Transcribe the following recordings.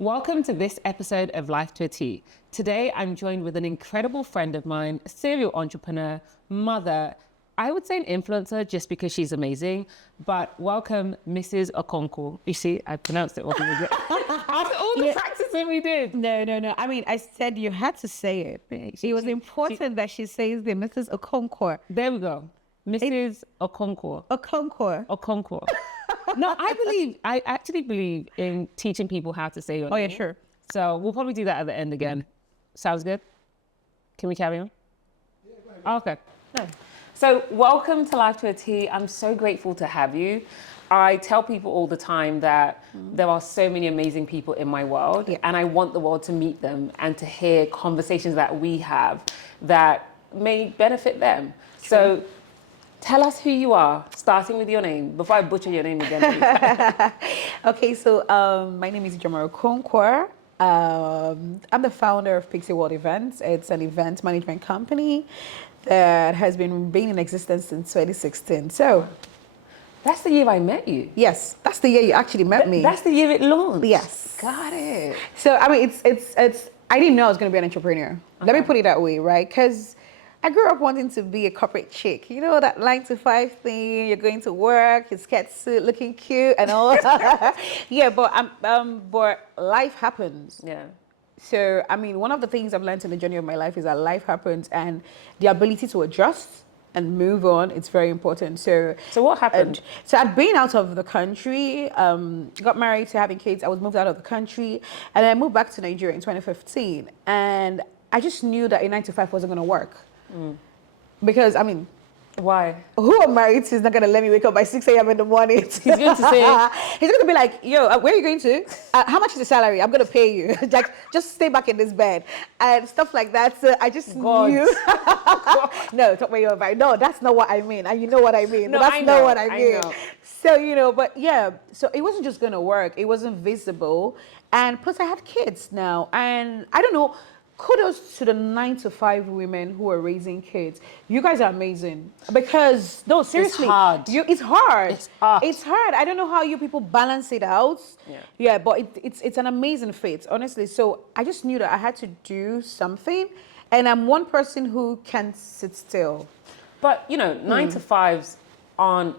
Welcome to this episode of Life to a Teee. Today, I'm joined with an incredible friend of mine, a serial entrepreneur, mother, I would say an influencer just because she's amazing, but welcome Mrs. Okonkwo. You see, I pronounced it all the way. After all the practicing we did. No. I mean, I said you had to say it. It was important that she says the Mrs. Okonkwo. There we go. Mrs. Okonkwo. Okonkwo. No, I actually believe in teaching people how to say your name. Oh, yeah, sure. So we'll probably do that at the end again. Sounds good? Can we carry on? Yeah, go ahead. Okay. No. So welcome to Life to a Teee. I'm so grateful to have you. I tell people all the time that there are so many amazing people in my world, and I want the world to meet them and to hear conversations that we have that may benefit them. True. So tell us who you are, starting with your name, before I butcher your name again. Okay, so my name is Ijeoma Okonkwo. I'm the founder of Pixie World Events. It's an event management company that has been in existence since 2016. So that's the year I met you. Yes, that's the year you actually met me. That's the year it launched. Yes. Got it. So I mean, it's I didn't know I was going to be an entrepreneur. Okay. Let me put it that way, right? Because I grew up wanting to be a corporate chick. You know, that 9-to-5 thing, you're going to work, your skirt suit, looking cute and all. Yeah, but life happens. Yeah. So, I mean, one of the things I've learned in the journey of my life is that life happens, and the ability to adjust and move on, it's very important. So what happened? So I'd been out of the country, got married to having kids. I was moved out of the country, and then I moved back to Nigeria in 2015. And I just knew that a 9-to-5 wasn't going to work. Because, I mean, why? Who I'm married to is not going to let me wake up by 6 a.m. in the morning. He's going to say, he's going to be like, yo, where are you going to? How much is the salary? I'm going to pay you. Like, just stay back in this bed and stuff like that. So I just knew. No, don't worry about it. No, that's not what I mean. And you know what I mean. No, but that's not what I mean. I know. So, you know, but yeah, so it wasn't just going to work. It wasn't visible. And plus I had kids now. And I don't know. Kudos to the 9-to-5 women who are raising kids. You guys are amazing. Because, no, seriously. It's hard. It's hard. It's hard. It's hard. I don't know how you people balance it out. Yeah, but it's an amazing feat, honestly. So I just knew that I had to do something. And I'm one person who can sit still. But, you know, 9-to-5s aren't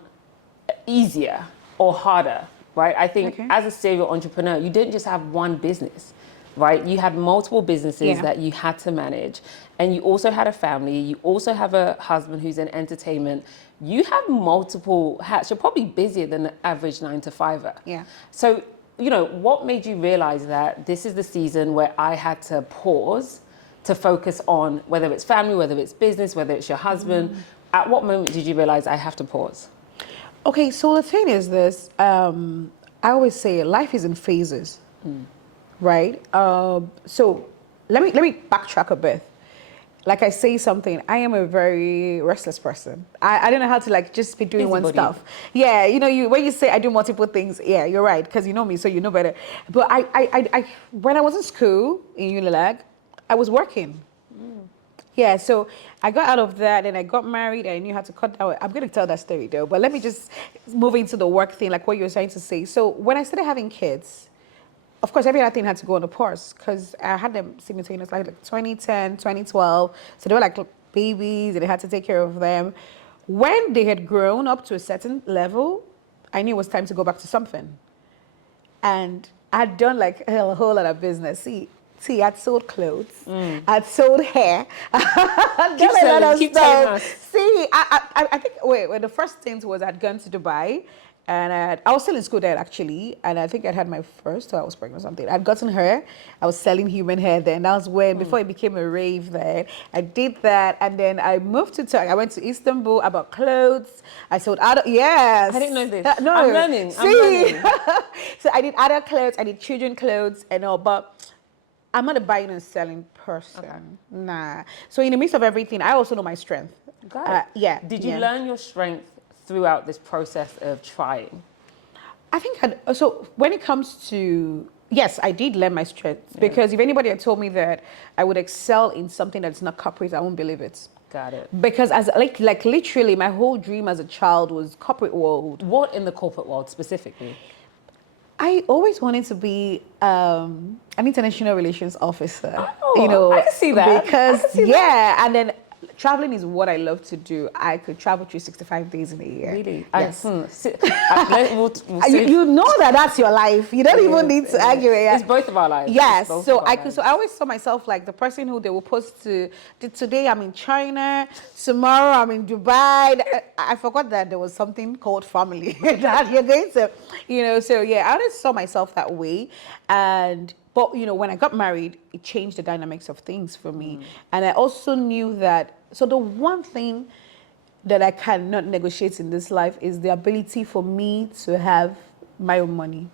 easier or harder, right? I think as a serial entrepreneur, you didn't just have one business. Right? You had multiple businesses that you had to manage, and you also had a family. You also have a husband who's in entertainment. You have multiple hats. You're probably busier than the average 9-to-5er. Yeah. So, you know, what made you realize that this is the season where I had to pause to focus on whether it's family, whether it's business, whether it's your husband? At what moment did you realize I have to pause? Okay, so the thing is this. I always say life is in phases. Right? So let me backtrack a bit. Like I say something, I am a very restless person. I don't know how to like just be doing one stuff. Yeah, you know, when you say I do multiple things, yeah, you're right, because you know me, so you know better. But I when I was in school in Unilag, I was working. Yeah, so I got out of that and I got married and I knew how to cut down. I'm going to tell that story though, but let me just move into the work thing, like what you were trying to say. So when I started having kids, of course, every other thing had to go on a pause because I had them simultaneously, like 2010, 2012. So they were like babies and I had to take care of them. When they had grown up to a certain level, I knew it was time to go back to something. And I'd done like a whole lot of business. See, I'd sold clothes, I'd sold hair. Keep telling us. See, I think, the first thing was I'd gone to Dubai. And I was still in school then, actually. And I think I'd had my first, or I was pregnant or something. I'd gotten hair. I was selling human hair then. That was when, before it became a rave then. I did that. And then I moved to Turkey. I went to Istanbul. I bought clothes. I sold adult, yes. I didn't know this. No. I'm learning. So I did adult clothes. I did children clothes and all. But I'm not a buying and selling person. Okay. Nah. So in the midst of everything, I also know my strength. Got it. Did you learn your strength throughout this process of trying? I think, so when it comes to, yes, I did learn my strengths because if anybody had told me that I would excel in something that's not corporate, I won't believe it. Got it. Because as like literally my whole dream as a child was corporate world. What in the corporate world specifically? I always wanted to be an international relations officer. Oh, I can see that. Because I can see that. and then traveling is what I love to do. I could travel 365 days in a year. Really? Yes. We'll save- You know that's your life. You don't even need to argue it. It's both of our lives. Yes. It's both So of our lives. I always saw myself like the person who they will post to. Today I'm in China. Tomorrow I'm in Dubai. I forgot that there was something called family that you're going to, So yeah, I always saw myself that way, But when I got married, it changed the dynamics of things for me, and I also knew that. So the one thing that I cannot negotiate in this life is the ability for me to have my own money.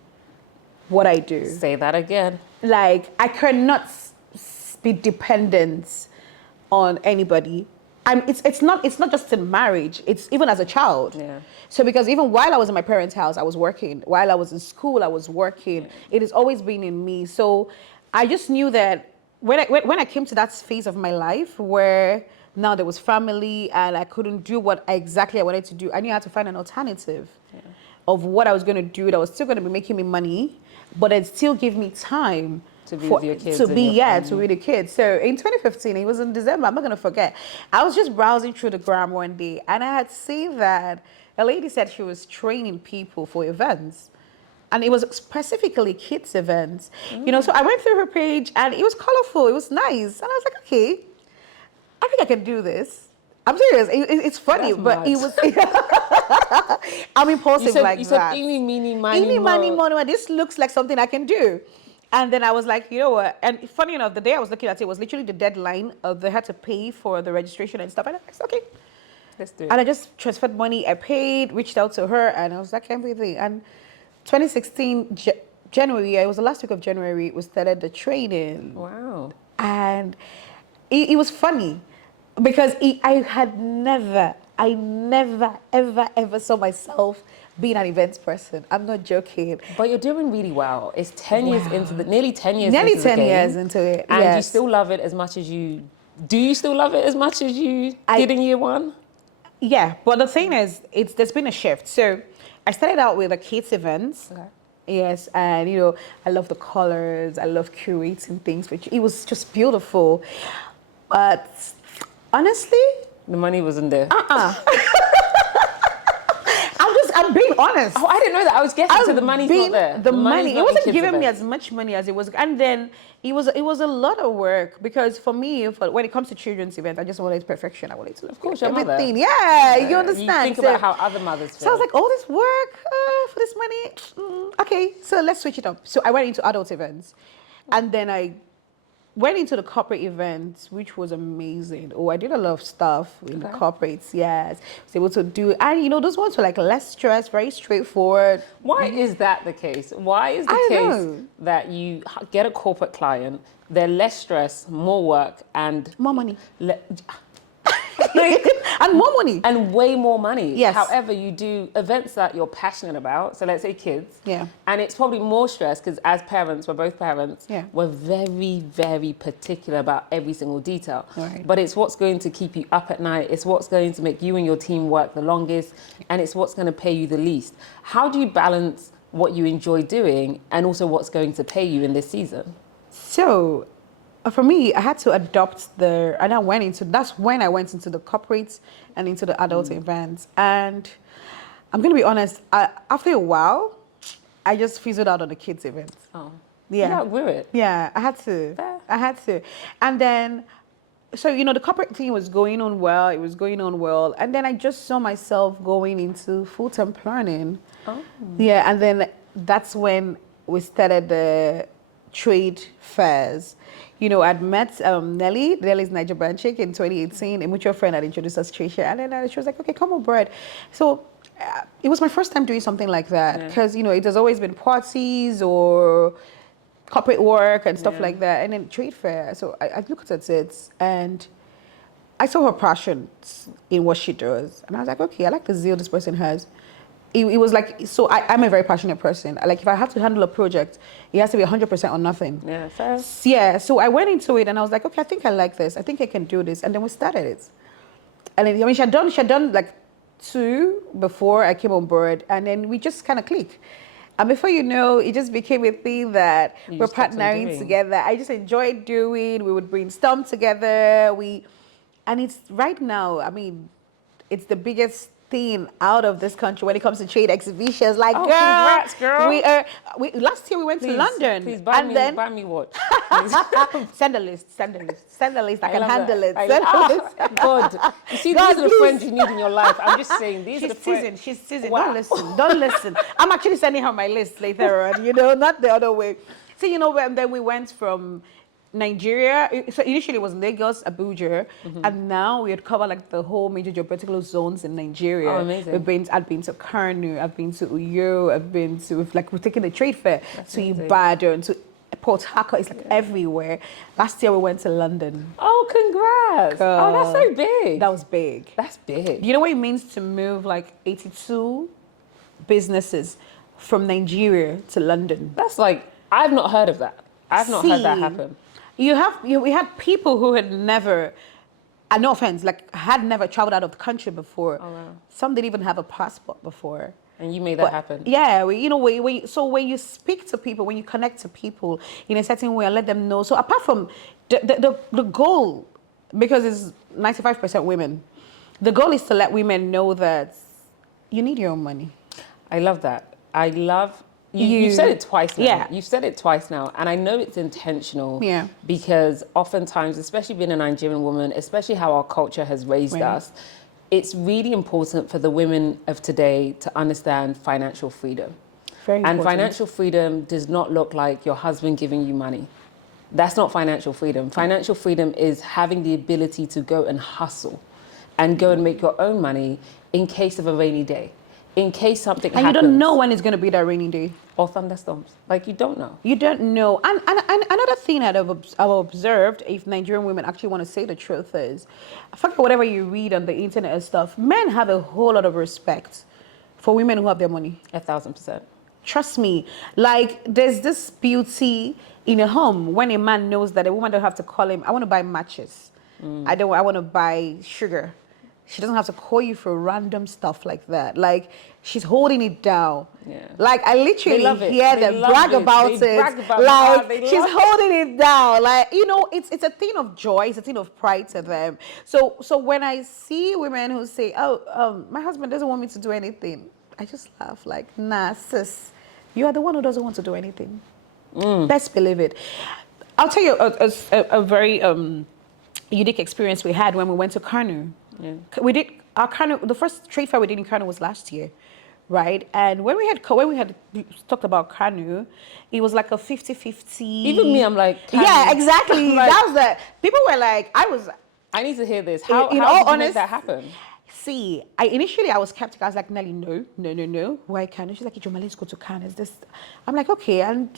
What I do. Say that again. Like, I cannot be dependent on anybody. It's not just in marriage, it's even as a child. Yeah. So because even while I was in my parents' house, I was working. While I was in school, I was working. Yeah. It has always been in me. So I just knew that when I came to that phase of my life where now there was family and I couldn't do what exactly I wanted to do, I knew I had to find an alternative of what I was going to do that was still going to be making me money, but it still give me time to be with your kids. To be the kids. So in 2015, it was in December, I'm not going to forget. I was just browsing through the gram one day and I had seen that a lady said she was training people for events. And it was specifically kids events. So I went through her page and it was colorful, it was nice. And I was like, okay, I think I can do this. I'm serious. It's funny, That's but mad. it was. I'm impulsive like you said, that. Eeny, meeny, miny, Eeny, miny, mo. mono. This looks like something I can do. And then I was like, you know what? And funny enough, the day I was looking at it was literally the deadline. They had to pay for the registration and stuff. And I said, okay. Let's do it. And I just transferred money. I paid, reached out to her, and I was like, everything. And 2016, January, it was the last week of January, we started the training. Wow. And it was funny because I never, ever saw myself being an events person. I'm not joking. But you're doing really well. It's 10 years into nearly 10 years Nearly into the 10 game. years into it, And you still love it as much as you... Do you still love it as much as you did in year one? Yeah, but the thing is, there's been a shift. So I started out with the kids events. Okay. Yes, and I love the colors. I love curating things, which it was just beautiful. But honestly, the money wasn't there. I'm being honest. Oh, I didn't know that. I was guessing so the money's not there. The money. It wasn't giving me as much money as it was. And then it was a lot of work because for me, when it comes to children's events, I just wanted perfection. I wanted to of course, your everything. Mother. Yeah, you understand. You think about how other mothers feel. So I was like, all this work for this money. Okay, so let's switch it up. So I went into adult events. And then I went into the corporate events, which was amazing. Oh, I did a lot of stuff in the corporates, yes. I was able to do, and those ones were like less stress, very straightforward. Why is that the case? Why is the case that you get a corporate client, they're less stress, more work, and more money? And more money. And way more money. Yes. However, you do events that you're passionate about, so let's say kids. Yeah. And it's probably more stress because as parents, we're both parents, we're very, very particular about every single detail. Right. But it's what's going to keep you up at night, it's what's going to make you and your team work the longest, and it's what's going to pay you the least. How do you balance what you enjoy doing and also what's going to pay you in this season? So, for me, I had to adopt that's when I went into the corporates and into the adult events. And I'm going to be honest, after a while, I just fizzled out on the kids events. Oh. Yeah. You outgrew it. Yeah, I had to. Fair. I had to. And then, so, the corporate thing was going on well. It was going on well. And then I just saw myself going into full-time planning. Oh. Yeah, and then that's when we started the trade fairs. I'd met Nelly's Niger branch in 2018. A mutual friend had introduced us to Tricia, and then she was like, okay, come on board. So it was my first time doing something like that because, it has always been parties or corporate work and stuff like that, and then trade fair. So I looked at it and I saw her passion in what she does. And I was like, okay, I like the zeal this person has. It was like, so I'm a very passionate person. Like if I have to handle a project, it has to be 100% on nothing. Yeah, fair. Yeah, so I went into it and I was like, okay, I think I like this. I think I can do this. And then we started it. And then, she had done like 2 before I came on board, and then we just kind of clicked. And before you know, it just became a thing that You we're just kept on partnering doing. together. I just enjoyed doing. We would brainstorm together. And it's right now. I mean, it's the biggest thing out of this country when it comes to trade exhibitions. Like, Oh, girl, congrats, girl. we last year we went to London. Please buy and then buy me what? Please. send a list. Send a list. I can love handle that. it. Send a list. God. You see, God, these are the please. friends you need in your life. I'm just saying, these are She's the friends. teasing. She's teasing. Wow. Don't listen. Don't listen. I'm actually sending her my list later on, not the other way. So, and then we went from Nigeria. So initially it was Lagos, Abuja, and now we had covered like the whole major geopolitical zones in Nigeria. Oh, amazing. I've been to Kano, I've been to Uyo, we've taken the trade fair to amazing. Ibadan, to Port Harcourt. It's like everywhere. Last year we went to London. Oh, congrats. Oh, that's so big. That was big. That's big. Do you know what it means to move like 82 businesses from Nigeria to London? That's like, I've not heard of that. I've not heard that happen. We had people who had never, no offense, like had never traveled out of the country before. Oh, wow. Some didn't even have a passport before. And you made that happen. Yeah, so when you speak to people, when you connect to people in a certain way and let them know. So apart from the goal, because it's 95% women, the goal is to let women know that you need your own money. I love that. I love you've said it twice now. Yeah. You've said it twice now. And I know it's intentional. Yeah. Because oftentimes, especially being a Nigerian woman, especially how our culture has raised us, it's really important for the women of today to understand financial freedom. Very important. And financial freedom does not look like your husband giving you money. That's not financial freedom. Financial freedom is having the ability to go and hustle and go and make your own money in case of a rainy day. In case something happens. And you don't know when it's going to be that rainy day. Or thunderstorms. Like, you don't know. You don't know. And another thing that I've observed, if Nigerian women actually want to say the truth, is, forget whatever you read on the internet and stuff, men have a whole lot of respect for women who have their money. 1,000%. Trust me. Like, there's this beauty in a home when a man knows that a woman don't have to call him, I want to buy matches. I want to buy sugar. She doesn't have to call you for random stuff like that. Like, she's holding it down. Yeah. Like, I literally hear them brag about it. Brag about like, she's holding it down. Like, it's a thing of joy. It's a thing of pride to them. So when I see women who say, my husband doesn't want me to do anything, I just laugh like, nah, sis, you are the one who doesn't want to do anything. Best believe it. I'll tell you a very unique experience we had when we went to Kano. Yeah. We did our Kano. The first trade fair we did in Kano was last year, right? And when we had talked about Kano, it was like a 50-50. Even me, I'm like, Kano. Yeah, exactly. Like, that was the people were like, I need to hear this. How did you make that happen? See, initially I was skeptical. I was like, Nelly, no. Why Kano? She's like, Ijeoma, let's go to Kano. Is this? I'm like, okay. And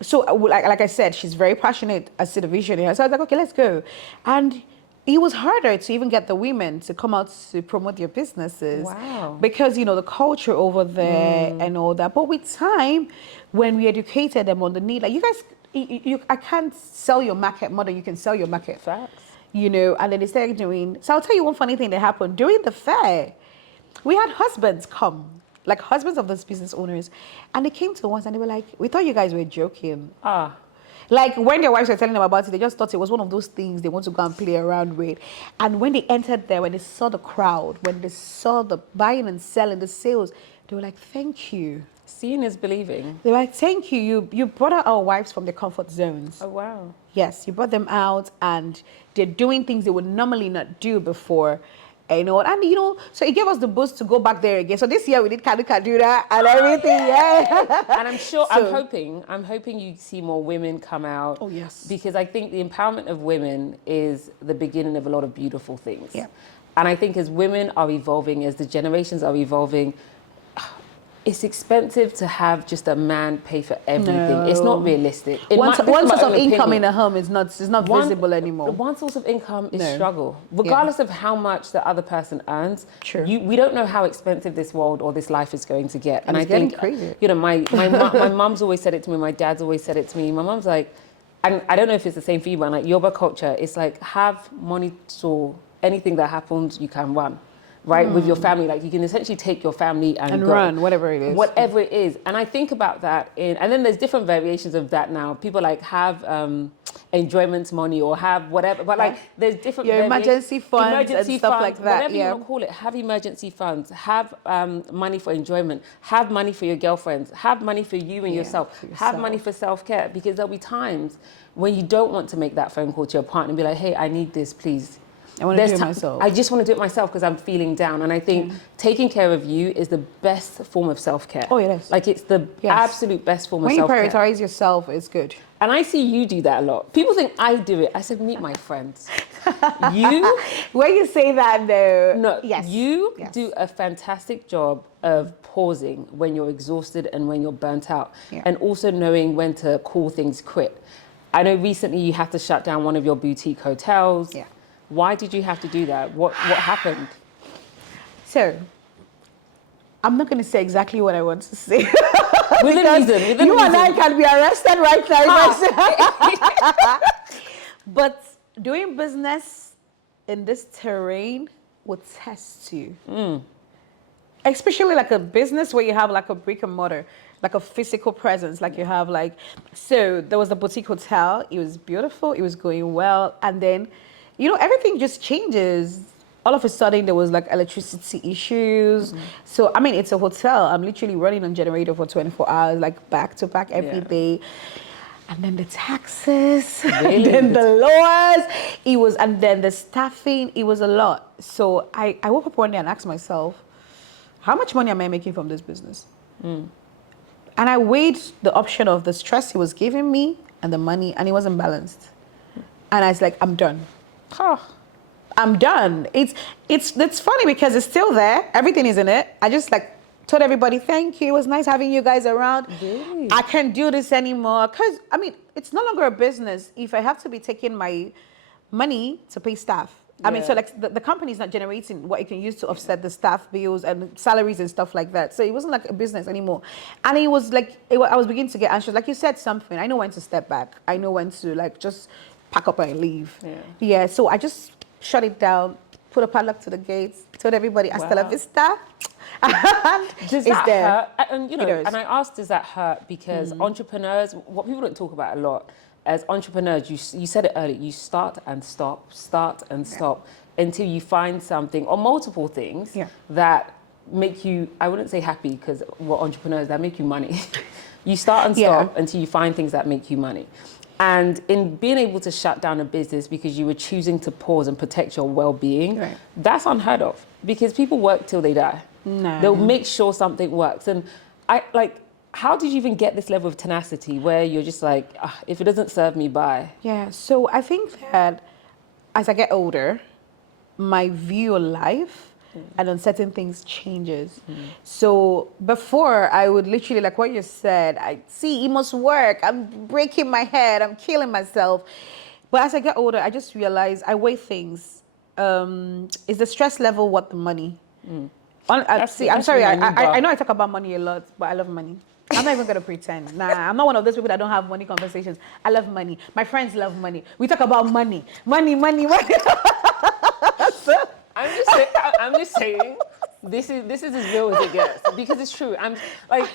so, like I said, she's very passionate as to the vision. So I was like, okay, let's go. And it was harder to even get the women to come out to promote their businesses. Wow. Because, the culture over there and all that. But with time, when we educated them on the need, like, you guys, I can't sell your market more than you can sell your market. Facts. And then they started doing. So I'll tell you one funny thing that happened. During the fair, we had husbands come, like husbands of those business owners. And they came to us and they were like, we thought you guys were joking. Like, when their wives were telling them about it, they just thought it was one of those things they want to go and play around with. And when they entered there, when they saw the crowd, when they saw the buying and selling, the sales, they were like, thank you. Seeing is believing. They were like, thank you. You brought out our wives from their comfort zones. Oh, wow. Yes, you brought them out and they're doing things they would normally not do before. And so it gave us the boost to go back there again. So this year we did Kadura and everything, yeah. And I'm sure, I'm hoping you see more women come out. Oh, yes. Because I think the empowerment of women is the beginning of a lot of beautiful things. Yeah. And I think as women are evolving, as the generations are evolving, it's expensive to have just a man pay for everything. No. It's not realistic. One source of income in a home is not visible anymore. One source of income is struggle. Regardless of how much the other person earns, True. We don't know how expensive this world or this life is going to get. And I think, crazy. My mum's always said it to me, my dad's always said it to me. My mum's like, and I don't know if it's the same for you, but like Yoruba culture, it's like, have money so anything that happens, you can run. right? With your family, like you can essentially take your family and go. run, whatever it is. Whatever it is. And I think about that and then there's different variations of that now. People like have enjoyment money or have whatever, but like there's different emergency funds and stuff like that. Whatever you want to call it, have emergency funds, have money for enjoyment, have money for your girlfriends, have money for you and yourself, have money for self-care, because there'll be times when you don't want to make that phone call to your partner and be like, hey, I need this, please. I want to do it myself. I just want to do it myself because I'm feeling down. And I think taking care of you is the best form of self-care. Oh, it is. Like it's the absolute best form of self-care. When you prioritize yourself, it's good. And I see you do that a lot. People think I do it. I said, meet my friends. You? When you say that though. No, you do a fantastic job of pausing when you're exhausted and when you're burnt out. And also knowing when to call things quit. I know recently you had to shut down one of your boutique hotels. Yeah. Why did you have to do that? What happened? So, I'm not going to say exactly what I want to say. Within reason. You and I can be arrested right now. But doing business in this terrain would test you. Especially like a business where you have like a brick and mortar, like a physical presence, like you have like, so there was a boutique hotel. It was beautiful. It was going well. And then, you know, everything just changes. All of a sudden, there was like electricity issues. So, I mean, it's a hotel. I'm literally running on generator for 24 hours, like back to back every day. And then the taxes, and then the laws, and then the staffing, it was a lot. So I woke up one day and asked myself, how much money am I making from this business? And I weighed the option of the stress he was giving me and the money, and it wasn't balanced. And I was like, I'm done. I'm done. It's funny because it's still there. Everything is in it. I just like told everybody, thank you. It was nice having you guys around. Really? I can't do this anymore. Because, I mean, it's no longer a business if I have to be taking my money to pay staff. I mean, so like the company's not generating what it can use to offset the staff bills and salaries and stuff like that. So it wasn't like a business anymore. And it was like, I was beginning to get anxious. Like you said something, I know when to step back. I know when to like just pack up and leave. Yeah, so I just shut it down, put a padlock to the gates, told everybody, hasta la vista. Does that hurt? And, you know, and I asked, does that hurt? Because entrepreneurs, what people don't talk about a lot, as entrepreneurs, you said it earlier, you start and stop until you find something or multiple things that make you, I wouldn't say happy because we're entrepreneurs, that make you money. You start and stop until you find things that make you money. And in being able to shut down a business because you were choosing to pause and protect your well-being, that's unheard of because people work till they die. They'll make sure something works. And how did you even get this level of tenacity where you're just like, if it doesn't serve me, bye? Yeah, so I think that as I get older, my view of life and on certain things changes. So before I would literally, like what you said, I see it must work. I'm breaking my head. I'm killing myself. But as I get older, I just realize I weigh things. Is the stress level worth the money? I'm sorry. I know I talk about money a lot, but I love money. I'm not even going to pretend. Nah, I'm not one of those people that don't have money conversations. I love money. My friends love money. We talk about money. Money. I'm just saying, this is as real as it gets because it's true. I'm like,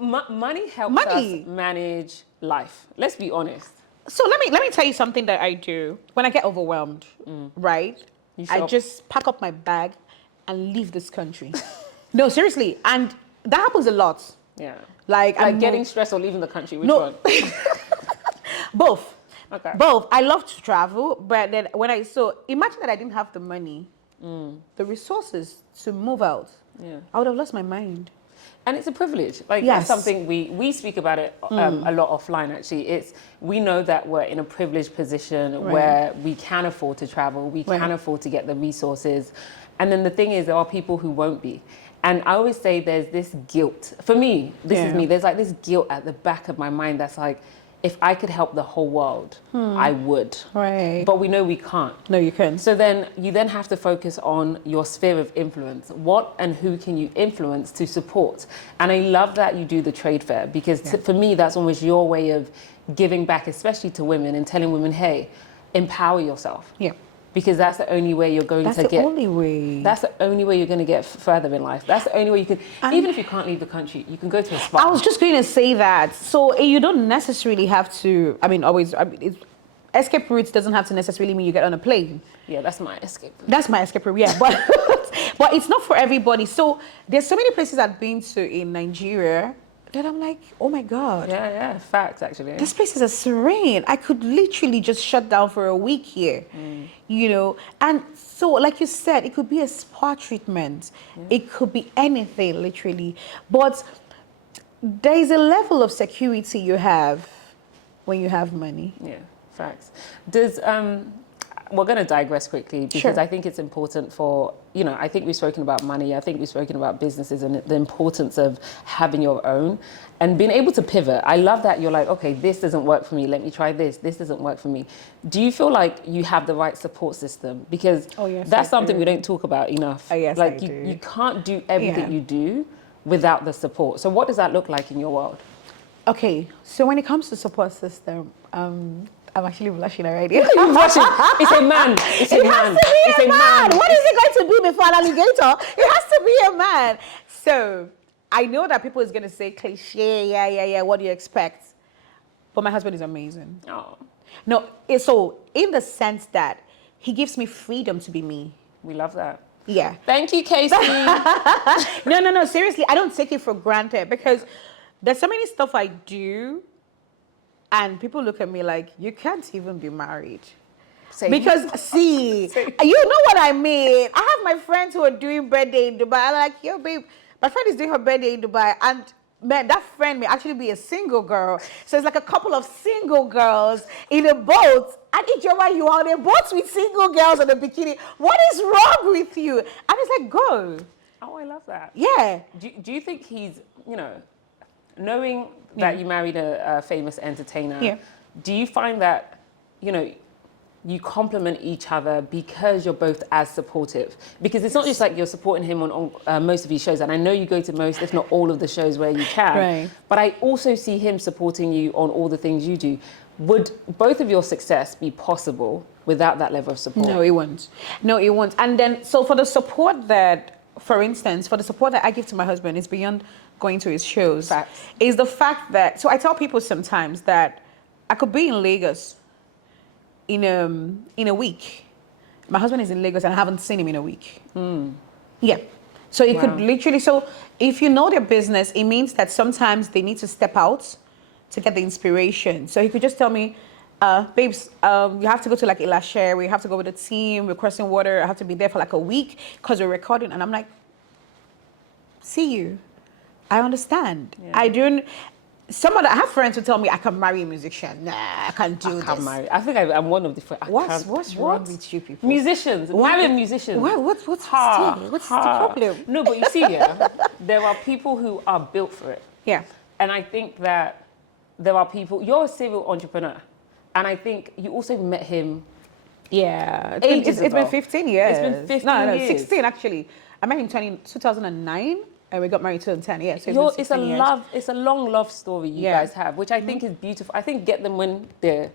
money helps us manage life. Let's be honest. So let me tell you something that I do when I get overwhelmed. Right? I just pack up my bag and leave this country. No, seriously, and that happens a lot. Yeah. Like getting stressed or leaving the country. Which one? Both. Okay. Both. I love to travel, but then imagine that I didn't have the money, the resources to move out. Yeah. I would have lost my mind. And it's a privilege. Like that's something we speak about it a lot offline actually. We know that we're in a privileged position where we can afford to travel, we can afford to get the resources. And then the thing is there are people who won't be. And I always say there's this guilt. For me, this is me. There's like this guilt at the back of my mind that's like, if I could help the whole world, I would. Right. But we know we can't. No, you can't. So then you have to focus on your sphere of influence. What and who can you influence to support? And I love that you do the trade fair because for me, that's almost your way of giving back, especially to women and telling women, hey, empower yourself. Yeah. because that's the only way you're going That's to the get. only way. That's the only way you're going to get further in life. That's the only way you can. Even if you can't leave the country, you can go to a spa. I was just going to say that. So you don't necessarily have to. I mean, always. Escape routes doesn't have to necessarily mean you get on a plane. Yeah, that's my escape route. That's my escape route. Yeah, but but it's not for everybody. So there's so many places I've been to in Nigeria that I'm like, oh my god. Yeah, facts actually. These places are serene. I could literally just shut down for a week here, you know. And so, like you said, it could be a spa treatment. It could be anything, literally. But there is a level of security you have when you have money. Yeah, facts. Does we're going to digress quickly because Sure. I think it's important for, you know, I think we've spoken about money. I think we've spoken about businesses and the importance of having your own and being able to pivot. I love that you're like, okay, this doesn't work for me. Let me try this. This doesn't work for me. Do you feel like you have the right support system? Because Yes, that's I something do. we don't talk about enough. Yes, like I do. you can't do everything Yeah. you do without the support. So what does that look like in your world? Okay, so when it comes to support system, I'm actually blushing already. It's a man. It's a It man. has to be It's a man. What is it going to be before an alligator? It has to be a man. So I know that people is going to say cliche, yeah. What do you expect? But my husband is amazing. Oh, No, so in the sense that he gives me freedom to be me. we love that. Yeah. Thank you, KCee. No. Seriously, I don't take it for granted because there's so many stuff I do, and people look at me like, you can't even be married. Same. Because see, you know what I mean. I have my friends who are doing birthday in Dubai. I'm like, yo, babe, my friend is doing her birthday in Dubai, and man, that friend may actually be a single girl. So it's like a couple of single girls in a boat. And Ijeoma, you are on a boat with single girls in a bikini. What is wrong with you? And it's like, go. Oh, I love that. Yeah. Do you think he's, you know, knowing that you married a famous entertainer, do you find that, you know, you complement each other because you're both as supportive? Because it's not just like you're supporting him on most of his shows, and I know you go to most, if not all of the shows where you can, Right. but I also see him supporting you on all the things you do. Would both of your success be possible without that level of support? No, it won't. No, it won't. And then, so for the support that, for instance, for the support that I give to my husband is beyond going to his shows. Facts. Is the fact that, so I tell people sometimes that I could be in Lagos in a week. My husband is in Lagos and I haven't seen him in a week. Yeah. So it could literally, so if you know their business, it means that sometimes they need to step out to get the inspiration. So he could just tell me, babes, you have to go to like Ilashe, we have to go with the team, we're crossing water, I have to be there for like a week because we're recording. And I'm like, see you. I understand. Yeah. I don't, I have friends who tell me I can marry a musician. Nah, I can't do this. I can't marry. I think I'm one of the. What's wrong with you people? Musicians. Marrying musicians. What's the problem? No, but you see, yeah, there are people who are built for it. Yeah. And I think that there are people, you're a serial entrepreneur. And I think you also met him. Yeah. Ages It's been ago. 15 years. It's been 15 No, years. 16 actually. I met him in 2009 and we got married in 2010. Yeah, so It's a years. it's a long love story you guys have, which I think is beautiful. I think get them when they're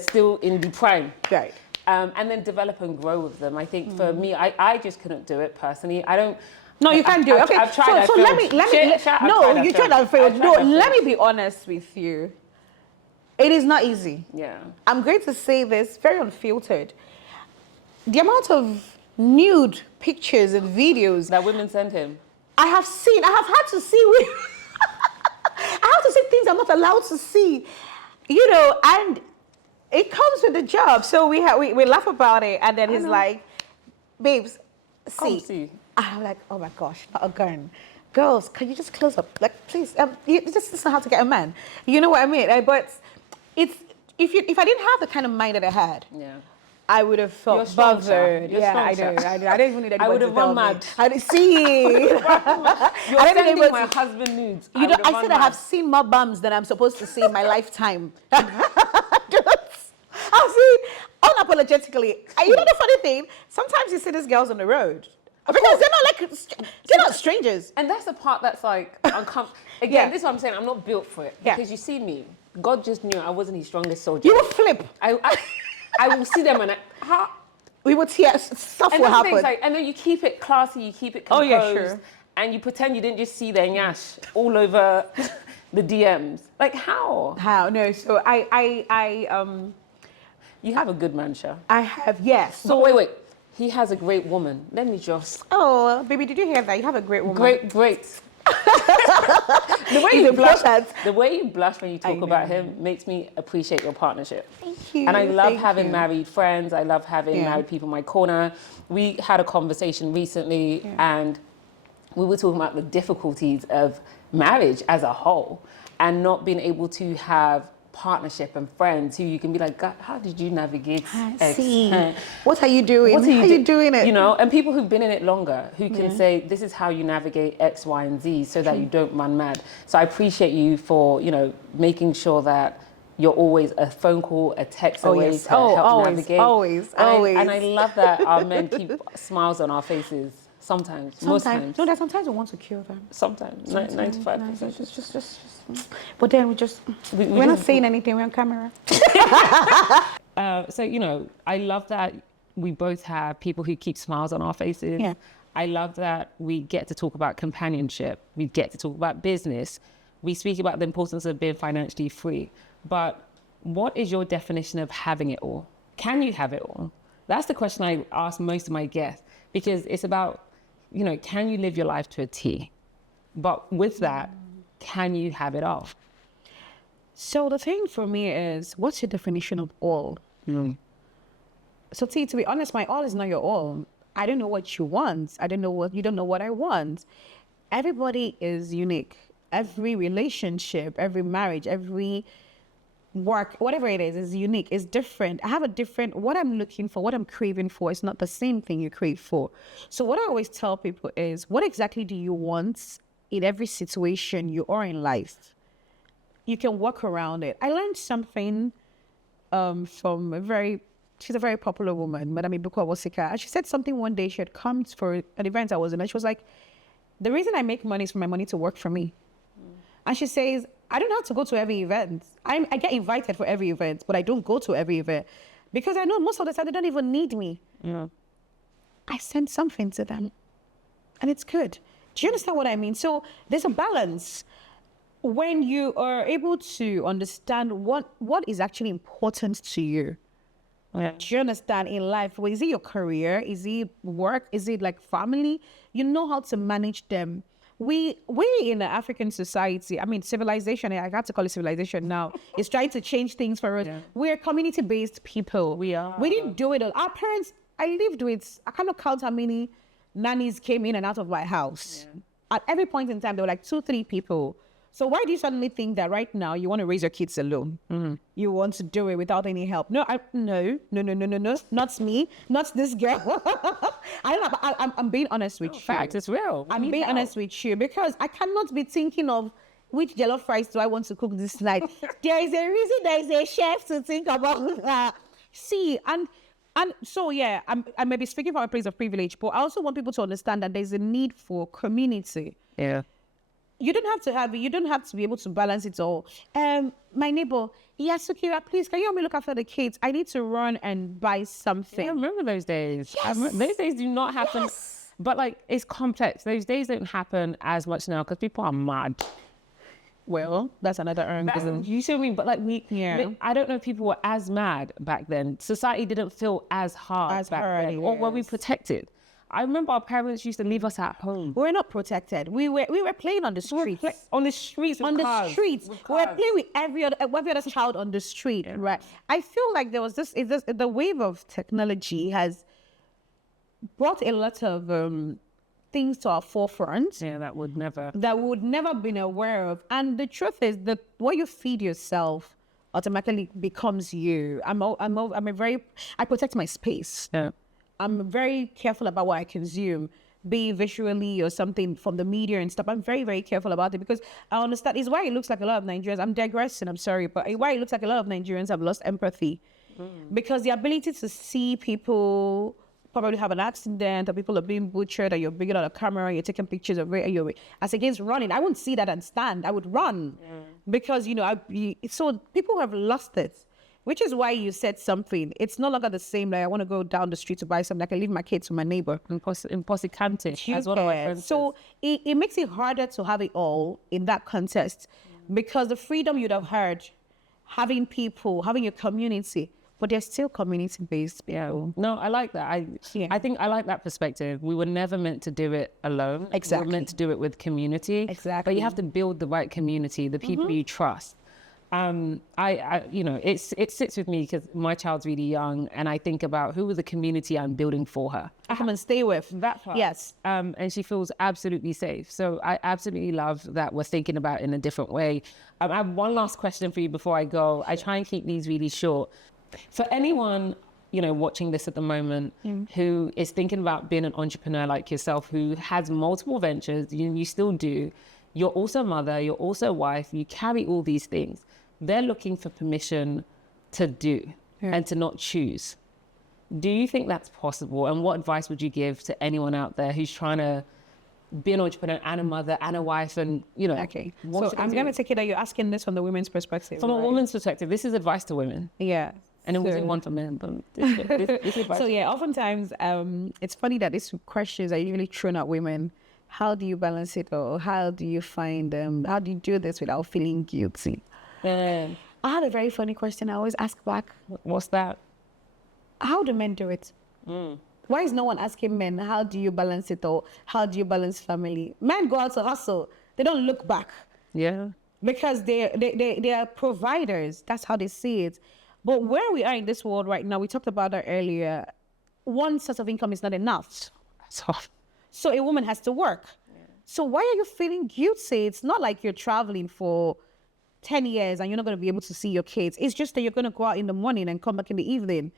still in the prime. Right. And then develop and grow with them. I think for me, I just couldn't do it personally. I don't. No, you can't do it. Okay, I've tried. so let me. No, you tried and failed. No, let me be honest with you. It is not easy. Yeah. I'm going to say this very unfiltered. The amount of nude pictures and videos That women send him. I have seen, I have had to see. I have to see things I'm not allowed to see, you know, and it comes with the job. So we laugh about it, and then he's like, "Babes, Come see." see. And I'm like, "Oh my gosh, not again." Girls, can you just close up? Like, please, this is not how to get a man. You know what I mean? But it's if I didn't have the kind of mind that I had, Yeah. I would have You're felt strong, bothered. Sha. You're Yeah, strong, Sha. I know. I don't even need anybody I would to have tell run me. mad. I didn't see. You're I don't sending even- my husband nudes. You know, would've I run said I mad. have seen more bums than I'm supposed to see in my lifetime. I've seen unapologetically. And you know the funny thing? Sometimes you see these girls on the road. Because they're not strangers. And that's the part that's like uncomfortable. Again, Yeah. this is what I'm saying. I'm not built for it. Yeah. Because you see me. God just knew I wasn't his strongest soldier. You will flip. I will see them and we would see stuff And will that's the thing, happen. like, and then you keep it classy, you keep it Oh, composed, yeah, sure. and you pretend you didn't just see their nyash all over the DMs. Like, how? How? No, so You have a good man, Sha. I have, yes. So wait. He has a great woman. Let me just. Oh, baby, did you hear that? You have a great woman. Great. The way you blush when you talk about him makes me appreciate your partnership. Thank you. And I love Thank having you. married friends. I love having married people in my corner. We had a conversation recently and we were talking about the difficulties of marriage as a whole and not being able to have partnership and friends who you can be like, God, how did you navigate X? See, what are you doing? How are you doing it? You know, and people who've been in it longer who can say, this is how you navigate X, Y, and Z so that you don't run mad. So I appreciate you for, you know, making sure that you're always a phone call, a text away to help navigate. Always. And I love that our men keep smiles on our faces. Sometimes. Most times. No, that sometimes we want to kill them. Sometimes. 95%. Just. But then we're not saying anything. We're on camera. So, you know, I love that we both have people who keep smiles on our faces. Yeah. I love that we get to talk about companionship. We get to talk about business. We speak about the importance of being financially free. But what is your definition of having it all? Can you have it all? That's the question I ask most of my guests because it's about, you know, can you live your life to a T? But with that, can you have it all? So the thing for me is, what's your definition of all? So T, to be honest, my all is not your all. I don't know what you want. You don't know what I want. Everybody is unique. Every relationship, every marriage, every work, whatever it is unique, is different. I have a different, what I'm looking for, what I'm craving for is not the same thing you crave for. So what I always tell people is, what exactly do you want in every situation you are in life? You can work around it. I learned something from she's a very popular woman, Madame Ibuko Awosika. And she said something one day. She had come for an event I was in, and she was like, the reason I make money is for my money to work for me. And she says, I don't have to go to every event. I get invited for every event, but I don't go to every event because I know most of the time they don't even need me. Yeah. I send something to them and it's good. Do you understand what I mean? So there's a balance. When you are able to understand what is actually important to you, do you understand in life? Well, is it your career? Is it work? Is it like family? You know how to manage them. We in the African society, I mean, civilization, I got to call it civilization now, is trying to change things for us. Yeah. We're community-based people. We are. We didn't do it all. Our parents, I lived with, I cannot count how many nannies came in and out of my house. Yeah. At every point in time, there were like 2-3 people. So why do you suddenly think that right now you want to raise your kids alone? Mm-hmm. You want to do it without any help? No, no, not me, not this girl. I don't know. I'm being honest with you. Fact, it's real. I'm being honest with you because I cannot be thinking of which jollof rice do I want to cook this night. There is a reason there is a chef to think about. See, and so yeah, I may be speaking from a place of privilege, but I also want people to understand that there's a need for community. Yeah. You don't have to be able to balance it all. My neighbor, Sukira, please, can you help me look after the kids? I need to run and buy something. I remember those days. Yes. Those days do not happen. Yes. But like, it's complex. Those days don't happen as much now because people are mad. Well, that's another angle. You see what I mean? But like I don't know if people were as mad back then. Society didn't feel as hard back then. Yes. Or were we protected? I remember our parents used to leave us at home. We were not protected. We were playing on the streets. On the streets with cars. The streets. We were playing with every other child on the street, right? I feel like there was the wave of technology has brought a lot of things to our forefront. Yeah, that would never been aware of. And the truth is that what you feed yourself automatically becomes you. I protect my space. Yeah. I'm very careful about what I consume, be it visually or something from the media and stuff. I'm very, very careful about it because I understand. It's why it looks like a lot of Nigerians, I'm digressing, I'm sorry, but why it looks like a lot of Nigerians have lost empathy. Because the ability to see people probably have an accident or people are being butchered or you're bringing out a camera, you're taking pictures of it, as against running. I wouldn't see that and stand. I would run because, so people have lost it. Which is why you said something. It's no longer the same. Like I want to go down the street to buy something. I can leave my kids with my neighbor. Impossible Kante, as one of my friends So it makes it harder to have it all in that context, because the freedom you'd have had, having people, having your community, but they're still community-based people. No, I like that. I think I like that perspective. We were never meant to do it alone. Exactly. We were meant to do it with community. Exactly. But you have to build the right community, the people you trust. It sits with me because my child's really young, and I think about who is the community I'm building for her. I come and stay with. That part. Yes. And she feels absolutely safe. So I absolutely love that we're thinking about it in a different way. I have one last question for you before I go. I try and keep these really short. For anyone, watching this at the moment, who is thinking about being an entrepreneur like yourself, who has multiple ventures, you still do. You're also a mother, you're also a wife, you carry all these things. They're looking for permission to do and to not choose. Do you think that's possible? And what advice would you give to anyone out there who's trying to be an entrepreneur and a mother and a wife and, Okay. So I'm going to take it that you're asking this from the women's perspective. From a woman's perspective, this is advice to women. Yeah. And it wasn't one for men, but this advice. So yeah, oftentimes it's funny that these questions are usually thrown at women. How do you balance it all? How do you find how do you do this without feeling guilty? I had a very funny question I always ask back. What's that? How do men do it? Why is no one asking men, how do you balance it all? How do you balance family? Men go out to hustle. They don't look back. Yeah. Because they are providers. That's how they see it. But where we are in this world right now, we talked about that earlier, one source of income is not enough. So a woman has to work. Yeah. So why are you feeling guilty? It's not like you're traveling for 10 years and you're not going to be able to see your kids. It's just that you're going to go out in the morning and come back in the evening.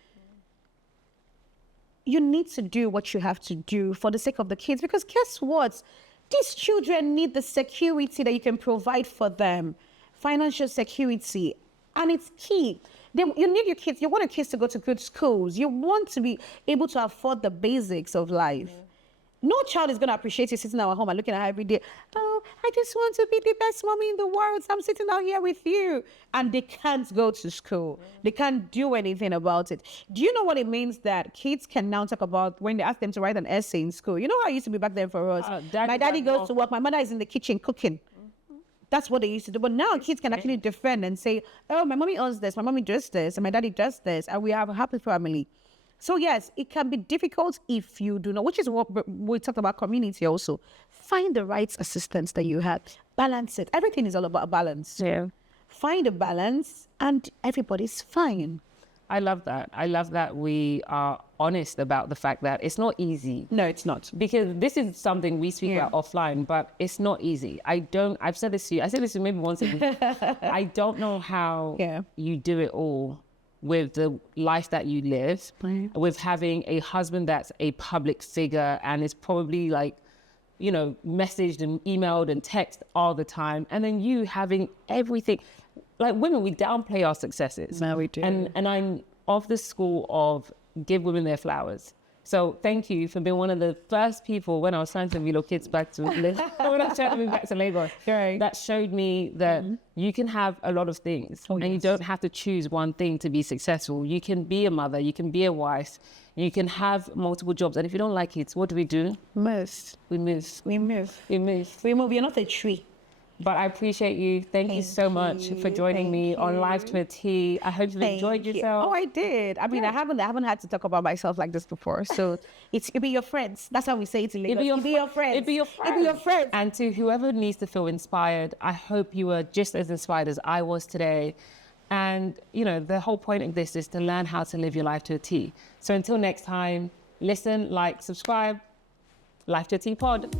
You need to do what you have to do for the sake of the kids, because guess what? These children need the security that you can provide for them. Financial security. And it's key. You need your kids. You want your kids to go to good schools. You want to be able to afford the basics of life. No child is going to appreciate you sitting at home and looking at her every day. Oh, I just want to be the best mommy in the world. So I'm sitting out here with you. And they can't go to school. They can't do anything about it. Do you know what it means that kids can now talk about when they ask them to write an essay in school? You know how it used to be back then for us? My daddy goes to work. My mother is in the kitchen cooking. That's what they used to do. But now kids can actually defend and say, oh, my mommy owns this, my mommy does this, and my daddy does this, and we have a happy family. So yes, it can be difficult if you do not, which is what we talked about community also. Find the right assistance that you have. Balance it. Everything is all about balance. Yeah. Find a balance and everybody's fine. I love that. I love that we are honest about the fact that it's not easy. No, it's not. Because this is something we speak about offline, but it's not easy. I've said this to you. I said this to you maybe once a week. I don't know how you do it all with the life that you live, with having a husband that's a public figure and is probably messaged and emailed and texted all the time. And then you having everything. Like women, we downplay our successes. No, we do. And I'm of the school of give women their flowers. So thank you for being one of the first people when I was trying to relocate back to when I was trying to move back to Lagos, that showed me that you can have a lot of things and you don't have to choose one thing to be successful. You can be a mother, you can be a wife, you can have multiple jobs. And if you don't like it, what do? We move. We move. You're not a tree. But I appreciate you. Thank you so much for joining me on Live to a Teee. I hope you enjoyed yourself. Oh, I did. I mean, I haven't had to talk about myself like this before. So it'll be your friends. That's how we say it in Lagos. It'll be your friends. It'll be your friends. And to whoever needs to feel inspired, I hope you were just as inspired as I was today. And, the whole point of this is to learn how to live your life to a T. So until next time, listen, like, subscribe. Live to a Teee pod.